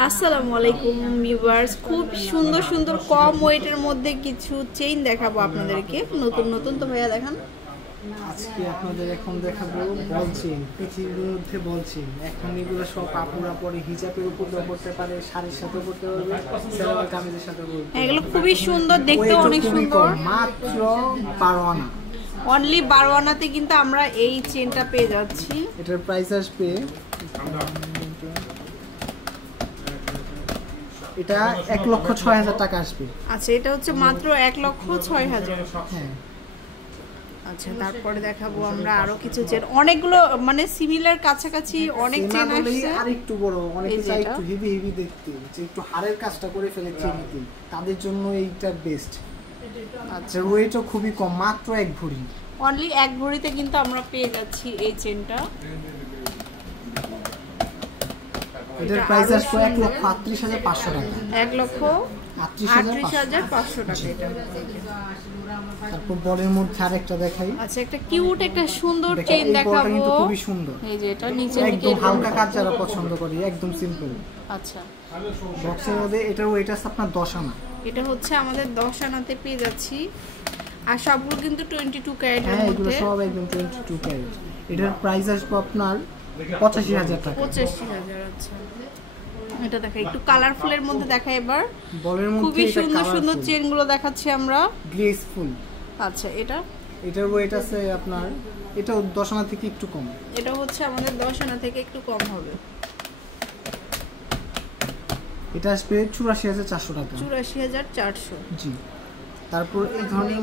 আসসালামু আলাইকুম ভিউয়ার্স, খুব সুন্দর সুন্দর কম ওয়েটের মধ্যে কিছু চেইন দেখাবো আপনাদেরকে, নতুন নতুন। তো ভাইয়া দেখান। আজকে আপনাদের এখন দেখাবো বল চেইন, পৃথিবীর মধ্যে বল চেইন। এখন এগুলো সব আপুরা পরে হিজাবের উপর পড়তে পারে, শাড়ির সাথে পড়তে পারবে, সালোয়ার কামিজের সাথে পড়তে। এগুলো খুবই সুন্দর, দেখতে অনেক সুন্দর। মাত্র 12 আনা, অনলি 12 আনাতে কিন্তু আমরা এই চেইনটা পেয়ে যাচ্ছি। এটার প্রাইস আসবে, এটা 1,06,000 টাকা আসবে। আচ্ছা, এটা হচ্ছে মাত্র 1,06,000। হ্যাঁ। আচ্ছা, তারপরে দেখাবো আমরা আরো কিছু চেন, অনেকগুলো মানে সিমিলার কাছাকাছি অনেক চেন আসছে। আর একটু বড়, অনেকে চাই একটু হেভি হেভি দেখতে, যে একটু হাড়ের কাজটা করে ফেলে চেইনতে, তাদের জন্য এইটা বেস্ট। আচ্ছা, ওয়েটও খুবই কম, মাত্র 1 ভরি। অনলি 1 ভরিতে কিন্তু আমরা পেয়ে যাচ্ছি এই চেনটা। এটার প্রাইস আসবে 1,38,500 টাকা। 1,38,500 টাকা এটা। তারপর বলের মধ্যে আরেকটা দেখাই। আচ্ছা, একটা কিউট একটা সুন্দর চেইন দেখাবো, কিন্তু খুবই সুন্দর। এই যে এটা নিচে একদম হালকা কাজ যারা পছন্দ করে, একদম সিম্পল। আচ্ছা, বক্সের মধ্যে এটার ওয়েট আছে আপনার 10 আনা। এটা হচ্ছে আমাদের 10 আনাতে পেয়ে যাচ্ছি। আর সবগুলো কিন্তু 22 ক্যারেটের হ্যাঁ, মধ্যে। এগুলো সব একদম 22 ক্যারেট। এটার প্রাইস আসবে আপনার 85,000 টাকা। 85,000। আচ্ছা, এটা দেখা একটু কালারফুলের মধ্যে দেখাই এবার। বলের মধ্যে খুবই সুন্দর সুন্দর চেইনগুলো দেখাচ্ছি আমরা, গ্লেসফুল। আচ্ছা, এটার ওয়েট আছে আপনার, এটাও 10 আনা থেকে একটু কম। এটা হচ্ছে আমাদের 10 আনা থেকে একটু কম হবে। এটা আসবে 84,400 টাকা। 84,400। জি। তারপর এই ধরনের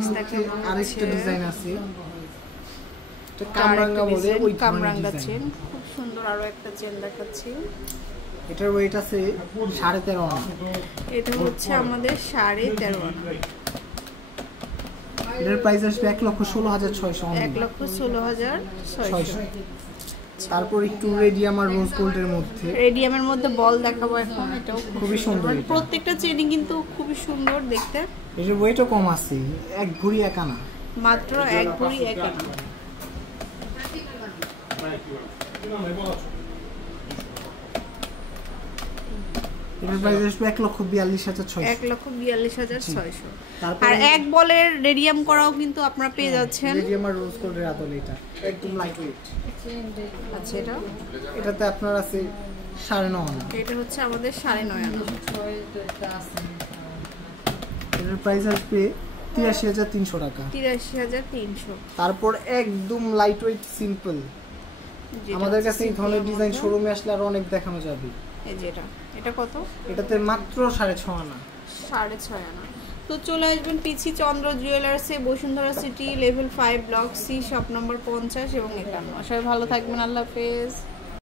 আরেকটা ডিজাইন আছে, এটা কামরাঙ্গা বলে, ওই কামরাঙ্গা চেন, খুব সুন্দর। আরো একটা চেন দেখাচ্ছি, এটার ওয়েট আছে 13.5 আনা। এটা হচ্ছে আমাদের 13.5 আনা। এটার প্রাইস আসবে 1,16,600। 1,16,600। তারপর একটু রেডিয়াম আর রোজ গোল্ডের মধ্যে, রেডিয়ামের মধ্যে বল দেখাবো এখন। এটাও খুবই সুন্দর। প্রত্যেকটা চেনই কিন্তু খুবই সুন্দর দেখতে। এটার ওয়েটও কম আছে, 1 ভরি 1 আনা, মাত্র 1 ভরি 1 আনা। এটার প্রাইস আসবে 1,42,600। 1,42,600। আর 1 বলের রেডিয়াম করাও কিন্তু আপনারা পেয়ে যাচ্ছেন। রেডিয়াম আর রোজ গোল্ডের আদলে, এটা একদম লাইট ওয়েট। আচ্ছা, এটাতে আপনার আছে 9.5 আনা। এটা হচ্ছে আমাদের 9.5 আনা। এটার প্রাইস আসবে 83,300 টাকা। 83,300। তারপর একদম লাইট ওয়েট সিম্পল, আমাদের কাছে এই ধরনের ডিজাইন শোরুমে আসলে আর অনেক দেখানো যাবে। এই যে এটা কত? এটাতে মাত্র 6.5 আনা। 6.5 আনা। তো চলে আসবেন পিসি চন্দ্র জুয়েলার্সে, Bashundhara City, level 5, block C, shop number 50 এবং 51। সবাই ভালো থাকবেন, আল্লাহ হাফেজ।